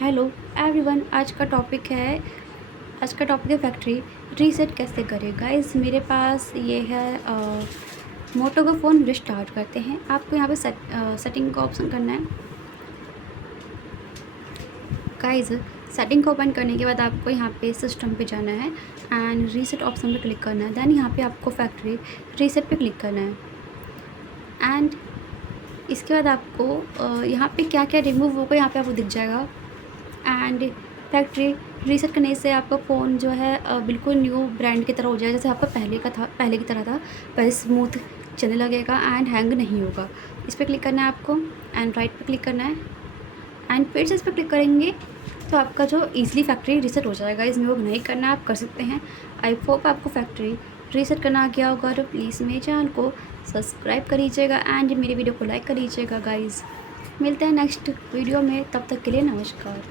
Hello everyone. आज का topic है फैक्ट्री रीसेट कैसे करें। गाइस मेरे पास ये है मोटो का फ़ोन। रिस्टार्ट करते हैं। आपको यहाँ पे सेटिंग का ऑप्शन करना है। गाइस सेटिंग को ओपन करने के बाद आपको यहाँ पे सिस्टम पे जाना है एंड रीसेट ऑप्शन पे क्लिक करना है। देन यहाँ पे आपको फैक्ट्री रीसेट पे क्लिक करना है एंड इसके बाद आपको यहाँ पे क्या क्या रिमूव होगा यहाँ पे आपको दिख जाएगा। एंड फैक्ट्री रीसेट करने से आपका फ़ोन जो है बिल्कुल न्यू ब्रांड की तरह हो जाएगा, जैसे आपका पहले की तरह था। पहले स्मूथ चलने लगेगा एंड हैंग नहीं होगा। इस पर क्लिक करना है आपको एंड राइट पे क्लिक करना है एंड फिर से इस पर क्लिक करेंगे तो आपका जो ईज़िली फैक्ट्री रीसेट हो जाएगा। इसमें वो नहीं करना, आप कर सकते हैं। आई होप आपको फैक्ट्री रीसेट करना आ गया होगा। तो प्लीज़ मेरे चैनल को सब्सक्राइब कर लीजिएगा एंड मेरे वीडियो को लाइक कर लीजिएगा। गाइज़ मिलते हैं नेक्स्ट वीडियो में, तब तक के लिए नमस्कार।